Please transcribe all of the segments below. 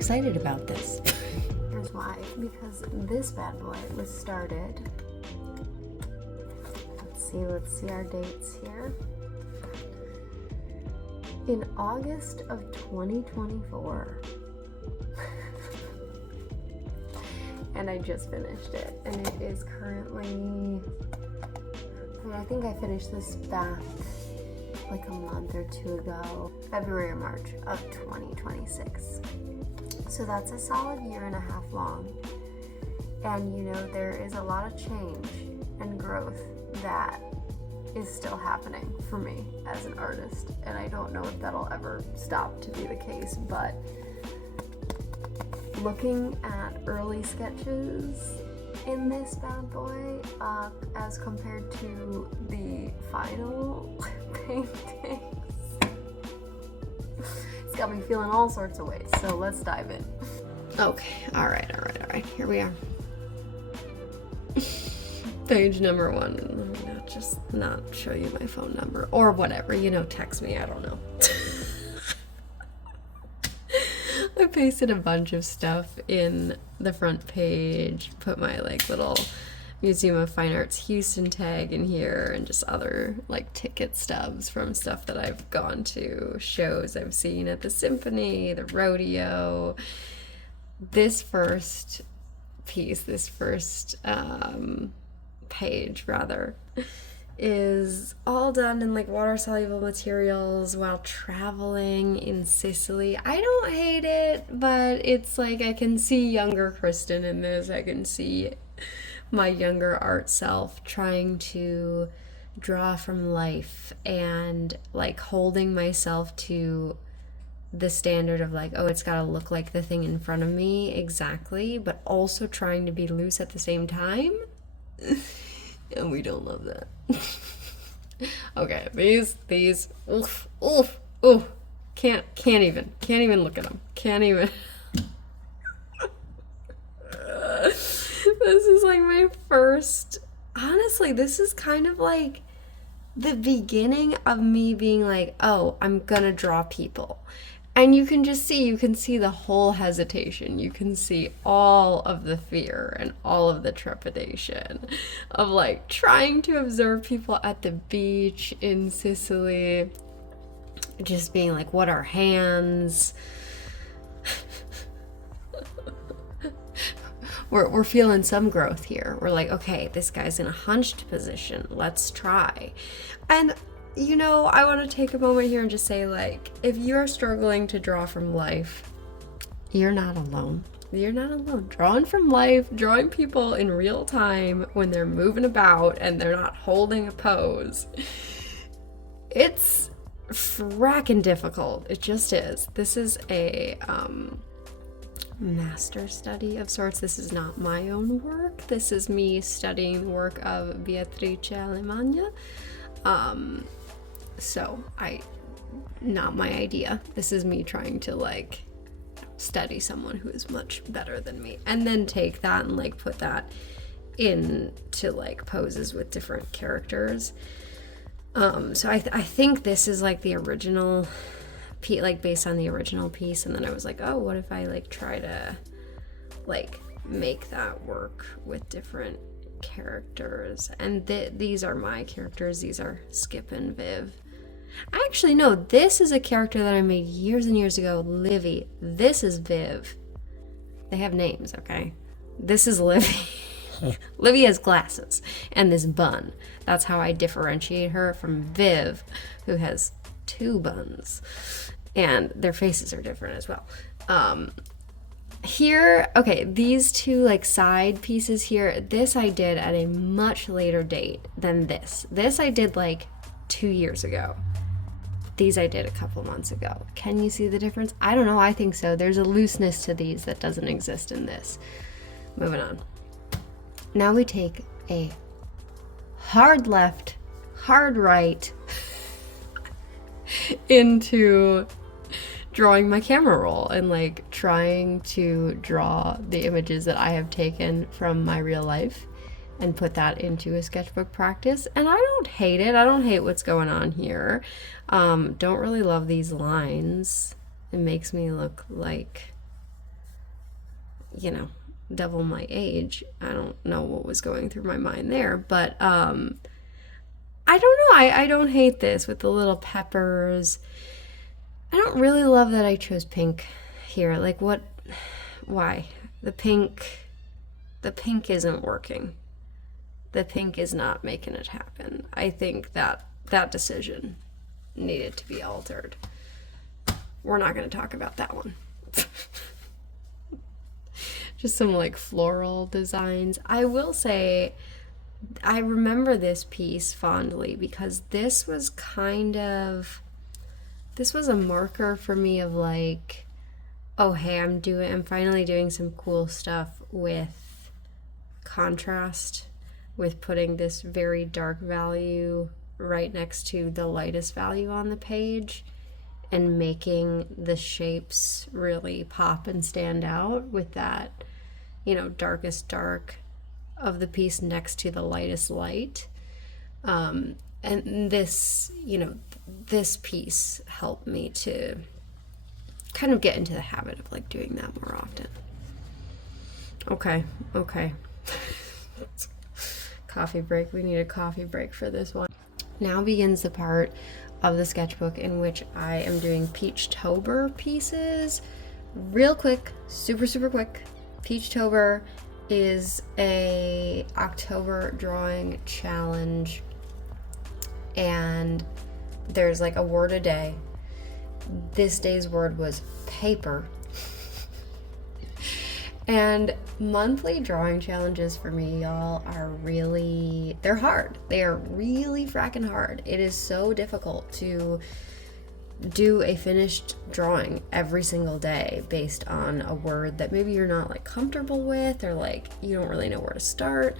excited about this. Here's why. Because this bad boy was started. Let's see our dates here. In August of 2024. And I just finished it. And it is currently, I think I finished this back like a month or two ago, February or March of 2026. So that's a solid year and a half long. And you know, there is a lot of change and growth that is still happening for me as an artist. And I don't know if that'll ever stop to be the case, but looking at early sketches in this bad boy as compared to the final paintings, it's got me feeling all sorts of ways. So let's dive in. Okay, all right. Here we are. Page number 1. I'll just not show you my phone number or whatever, you know, text me, I don't know. I pasted a bunch of stuff in the front page, put my like little Museum of Fine Arts Houston tag in here, and just other like ticket stubs from stuff that I've gone to, shows I've seen at the symphony, the rodeo. This first piece, this first page rather, is all done in like water-soluble materials while traveling in Sicily. I don't hate it, but it's like I can see younger Kristen in this. I can see my younger art self trying to draw from life and like holding myself to the standard of like, oh, it's got to look like the thing in front of me exactly, but also trying to be loose at the same time. And we don't love that. Okay, these, oof, can't even look at them. Can't even. This is like my first, honestly, this is kind of like the beginning of me being like, oh, I'm gonna draw people. And you can see the whole hesitation. You can see all of the fear and all of the trepidation of like trying to observe people at the beach in Sicily. Just being like, what are hands? We're feeling some growth here. We're like, okay, this guy's in a hunched position. Let's try. And you know, I want to take a moment here and just say, like, if you're struggling to draw from life, you're not alone. You're not alone. Drawing from life, drawing people in real time when they're moving about and they're not holding a pose. It's frackin' difficult. It just is. This is a master study of sorts. This is not my own work. This is me studying the work of Beatrice Alemagna. So not my idea. This is me trying to like study someone who is much better than me, and then take that and like put that into like poses with different characters. So I think this is like the original piece, like based on the original piece, and then I was like, oh, what if I like try to like make that work with different characters? And these are my characters. These are Skip and Viv. Actually, no, this is a character that I made years and years ago, Livy. This is Viv. They have names, okay? This is Livy. Livy has glasses and this bun. That's how I differentiate her from Viv, who has 2 buns. And their faces are different as well. Here, okay, these 2 like side pieces here, this I did at a much later date than this. This I did like 2 years ago. These I did a couple months ago. Can you see the difference? I don't know, I think so. There's a looseness to these that doesn't exist in this. Moving on. Now we take a hard left, hard right into drawing my camera roll and like trying to draw the images that I have taken from my real life and put that into a sketchbook practice. And I don't hate it. I don't hate what's going on here. Don't really love these lines. It makes me look like you know, double my age. I don't know what was going through my mind there, but I don't know. I don't hate this with the little peppers. I don't really love that I chose pink here. Like, what? Why? The pink isn't working. The pink is not making it happen. I think that decision needed to be altered. We're not going to talk about that one. Just some like floral designs. I will say I remember this piece fondly because this was a marker for me of like, oh hey, I'm finally doing some cool stuff with contrast, with putting this very dark value right next to the lightest value on the page and making the shapes really pop and stand out with that, you know, darkest dark of the piece next to the lightest light. And this, you know, this piece helped me to kind of get into the habit of like doing that more often. Okay. Coffee break. We need a coffee break for this one. Now begins the part of the sketchbook in which I am doing Peachtober pieces. Real quick, super quick. Peachtober is a October drawing challenge, and there's like a word a day. This day's word was paper. And monthly drawing challenges for me, y'all, they're hard. They are really fracking hard. It is so difficult to do a finished drawing every single day based on a word that maybe you're not like comfortable with, or like you don't really know where to start.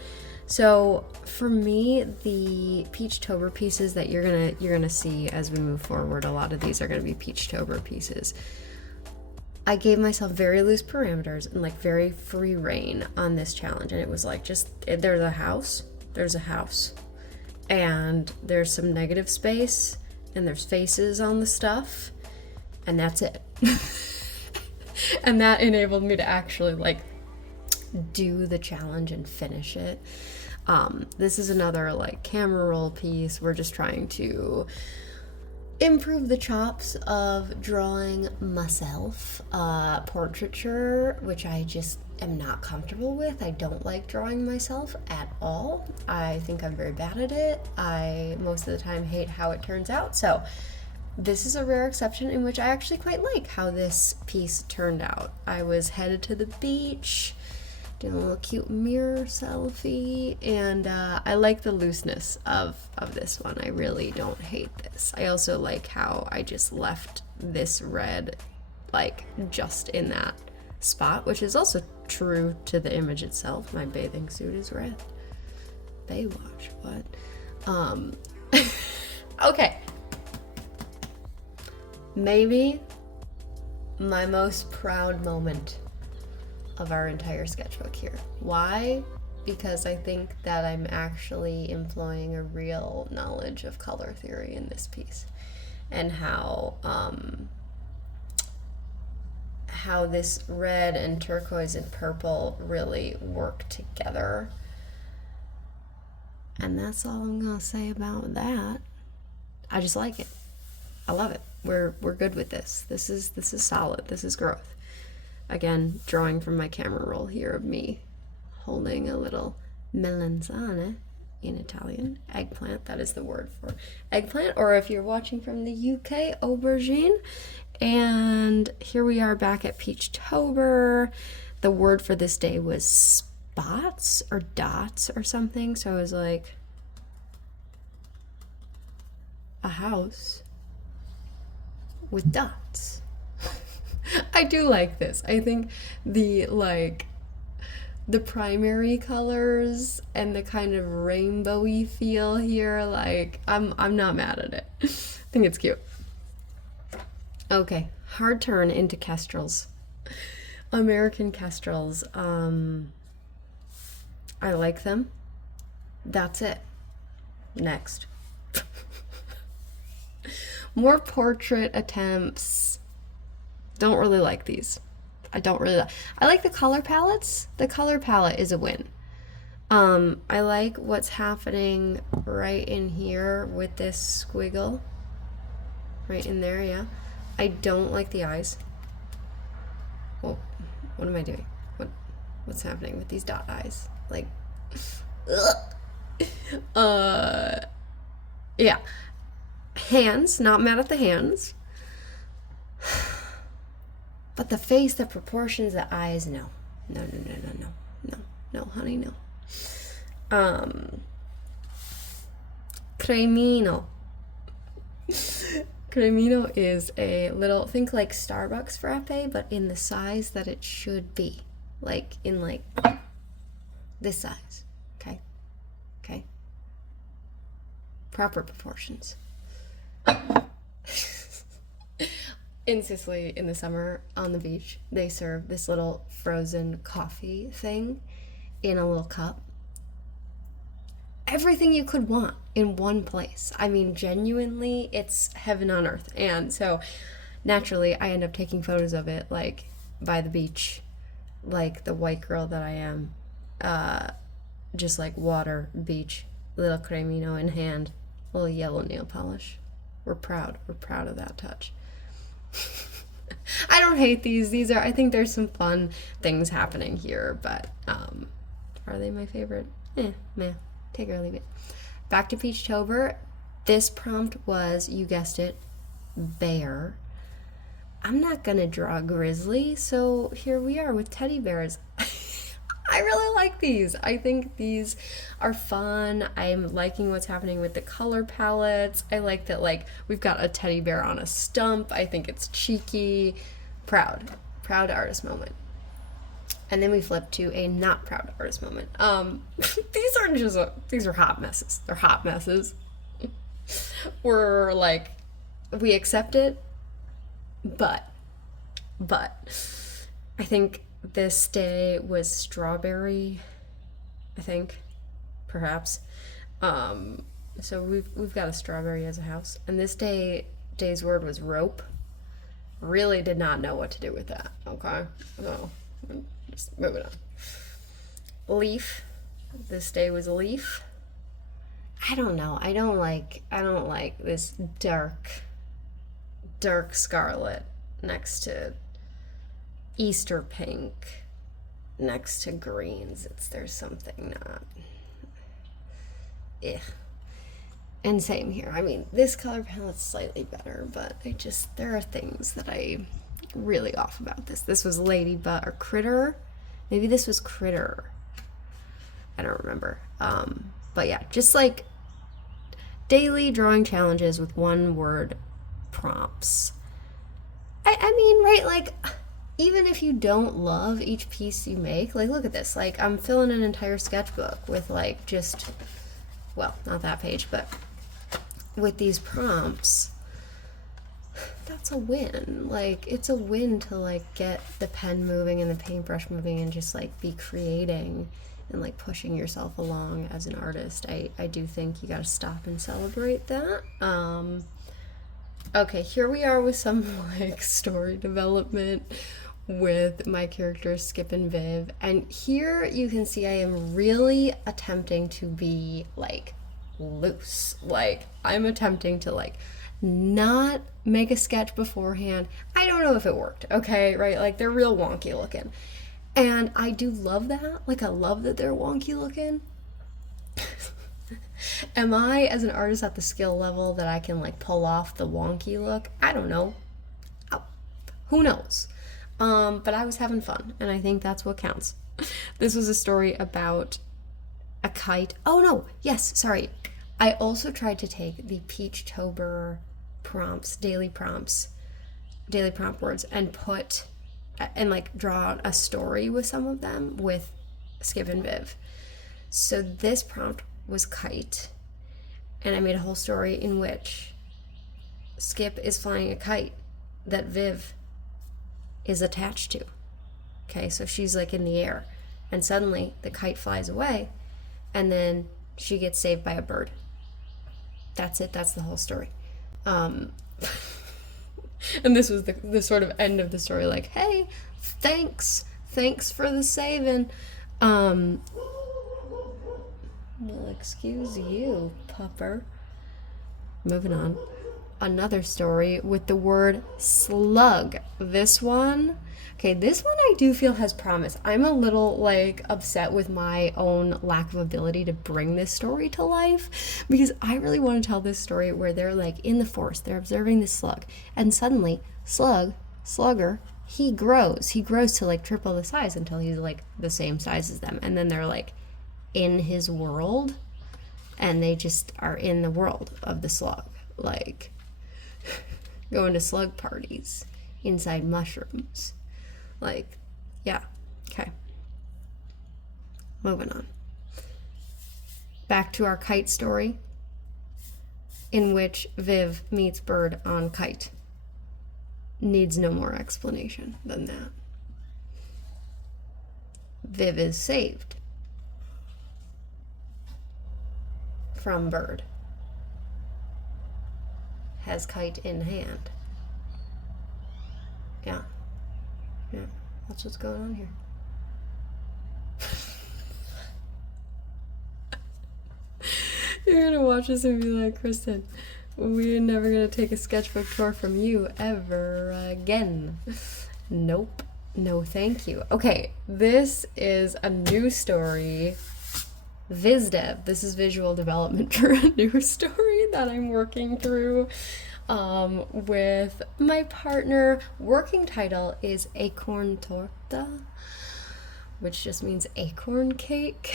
So for me, the Peachtober pieces that you're gonna see as we move forward, a lot of these are gonna be Peachtober pieces. I gave myself very loose parameters and like very free reign on this challenge, and it was like there's a house, and there's some negative space, and there's faces on the stuff, and that's it. And that enabled me to actually like do the challenge and finish it. This is another like camera roll piece. We're just trying to improve the chops of drawing myself. Portraiture, which I just am not comfortable with. I don't like drawing myself at all. I think I'm very bad at it. I most of the time hate how it turns out. So this is a rare exception in which I actually quite like how this piece turned out. I was headed to the beach, doing a little cute mirror selfie, and I like the looseness of this one. I really don't hate this. I also like how I just left this red like just in that spot, which is also true to the image itself. My bathing suit is red. Baywatch, what? Okay. Maybe my most proud moment of our entire sketchbook here. Why? Because I think that I'm actually employing a real knowledge of color theory in this piece, and how this red and turquoise and purple really work together. And that's all I'm gonna say about that. I just like it. I love it. We're good with this. This is solid. This is growth. Again, drawing from my camera roll here of me holding a little melanzane in Italian. Eggplant, that is the word for eggplant. Or if you're watching from the UK, aubergine. And here we are back at Peachtober. The word for this day was spots or dots or something. So I was like, a house with dots. I do like this. I think the primary colors and the kind of rainbowy feel here, like I'm not mad at it. I think it's cute. Okay, hard turn into kestrels. American kestrels. I like them. That's it. Next. More portrait attempts. Don't really like these. I don't really, I like the color palettes. The color palette is a win. I like what's happening right in here with this squiggle. Right in there, yeah. I don't like the eyes. Well, what am I doing? What's happening with these dot eyes? Like, yeah. Hands, not mad at the hands. But the face, the proportions, the eyes, no. No, honey, no. Cremino. Cremino is a little, think like Starbucks frappe, but in the size that it should be. Like, in like, this size. Okay? Proper proportions. In Sicily, in the summer, on the beach, they serve this little frozen coffee thing in a little cup. Everything you could want in one place. I mean, genuinely, it's heaven on earth. And so, naturally, I end up taking photos of it, like, by the beach, like the white girl that I am. Just like water, beach, little cremino in hand, little yellow nail polish. We're proud of that touch. I don't hate these. I think there's some fun things happening here, but are they my favorite? Meh. Take it or leave it. Back to Peachtober. This prompt was, you guessed it, bear. I'm not gonna draw a grizzly, so here we are with teddy bears. I really like these. I think these are fun. I'm liking what's happening with the color palettes. I like that, like, we've got a teddy bear on a stump. I think it's cheeky. Proud artist moment. And then we flip to a not proud artist moment. These are hot messes. They're hot messes. We're like, we accept it, but I think this day was strawberry, I think, perhaps. So we've got a strawberry as a house. And this day's word was rope. Really did not know what to do with that, okay? So, just moving on. Leaf. This day was a leaf. I don't know. I don't like this dark scarlet next to Easter pink next to greens. There's something not. And same here. I mean, this color palette's slightly better, but there are things that I really off about this. This was Ladybug or Critter. Maybe this was Critter. I don't remember. But yeah, just like daily drawing challenges with one word prompts. I mean, right, like, even if you don't love each piece you make, like, look at this. Like, I'm filling an entire sketchbook with, like, just, well, not that page, but with these prompts. That's a win. Like, it's a win to, like, get the pen moving and the paintbrush moving and just, like, be creating and, like, pushing yourself along as an artist. I do think you gotta stop and celebrate that. Okay, here we are with some, like, story development with my characters Skip and Viv. And here you can see I am really attempting to be, like, loose. Like, I'm attempting to, like, not make a sketch beforehand. I don't know if it worked, okay, right? Like, they're real wonky looking. And I do love that. Like, I love that they're wonky looking. Am I, as an artist, at the skill level that I can, like, pull off the wonky look? I don't know. Who knows? But I was having fun, and I think that's what counts. This was a story about a kite. Oh, no. Yes, sorry. I also tried to take the Peachtober prompts, daily prompt words, and like draw a story with some of them with Skip and Viv. So this prompt was kite, and I made a whole story in which Skip is flying a kite that Viv is attached to. Okay, so she's like in the air, and suddenly the kite flies away, and then she gets saved by a bird. That's it. That's the whole story. And this was the sort of end of the story, like, hey, Thanks for the saving. Well, excuse you, pupper. Moving on. Another story with the word slug. This one I do feel has promise. I'm a little like upset with my own lack of ability to bring this story to life, because I really want to tell this story where they're like in the forest, they're observing this slug, and suddenly slugger, he grows to like triple the size until he's like the same size as them, and then they're like in his world, and they just are in the world of the slug, like going to slug parties inside mushrooms. Like, yeah, okay. Moving on. Back to our kite story, in which Viv meets Bird on kite. Needs no more explanation than that. Viv is saved from Bird. Has kite in hand. Yeah, that's what's going on here. You're gonna watch this and be like, Kristen, we're never gonna take a sketchbook tour from you ever again. Nope. No, thank you. Okay, this is a new story. VizDev. This is visual development for a new story that I'm working through with my partner. Working title is Acorn Torta, which just means acorn cake.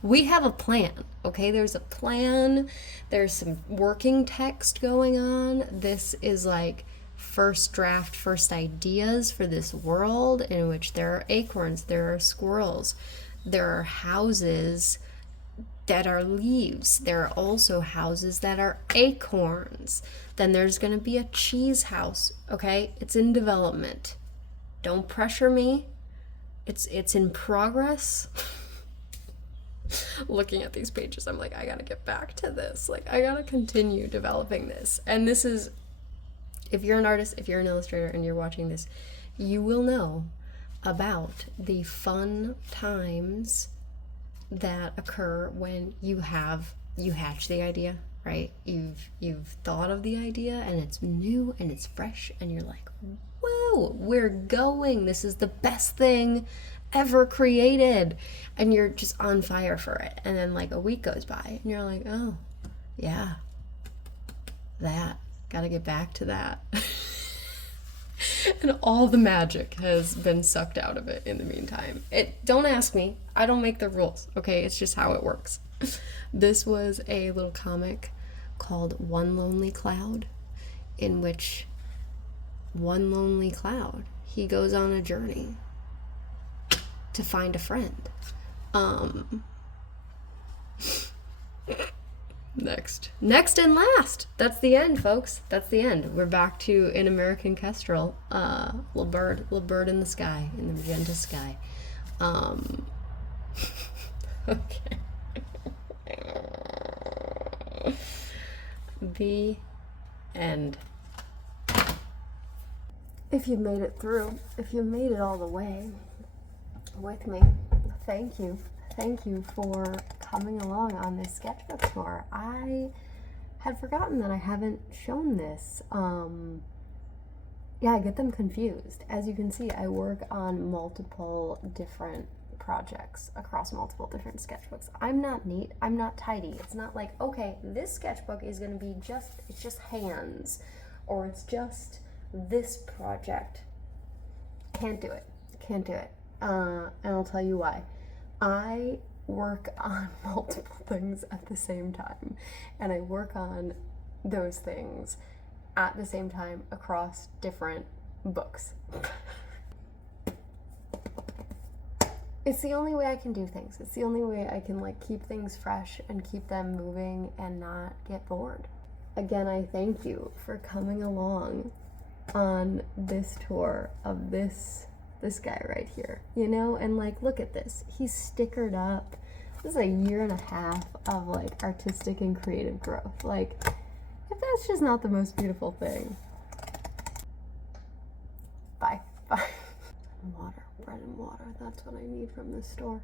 We have a plan, okay? There's a plan. There's some working text going on. This is like first draft, first ideas for this world in which there are acorns, there are squirrels, there are houses that are leaves. There are also houses that are acorns. Then there's going to be a cheese house, okay? It's in development. Don't pressure me. It's in progress. Looking at these pages, I'm like, I gotta get back to this. Like, I gotta continue developing this. And this is, if you're an artist, if you're an illustrator and you're watching this, you will know about the fun times that occur when you hatch the idea, right? You've thought of the idea and it's new and it's fresh and you're like, whoa, we're going. This is the best thing ever created. And you're just on fire for it. And then like a week goes by and you're like, oh, yeah, that. Gotta get back to that. And all the magic has been sucked out of it in the meantime. Don't ask me. I don't make the rules, okay? It's just how it works. This was a little comic called One Lonely Cloud, in which one lonely cloud, he goes on a journey to find a friend. Next and last. That's the end, folks. That's the end. We're back to An American Kestrel. Little bird in the sky, in the magenta sky. Okay. The end. If you made it through, if you made it all the way with me, thank you. Thank you for coming along on this sketchbook tour. I had forgotten that I haven't shown this. Yeah, I get them confused. As you can see, I work on multiple different projects across multiple different sketchbooks. I'm not neat. I'm not tidy. It's not like, okay, this sketchbook is going to be it's just hands, or it's just this project. Can't do it. Can't do it. And I'll tell you why. I work on multiple things at the same time, and I work on those things at the same time across different books. It's the only way I can do things. It's the only way I can like keep things fresh and keep them moving and not get bored. Again, I thank you for coming along on this tour of this guy right here, you know, and like, look at this. He's stickered up. This is a 1.5 years of like artistic and creative growth. Like, if that's just not the most beautiful thing. Bye. That's what I need from this store.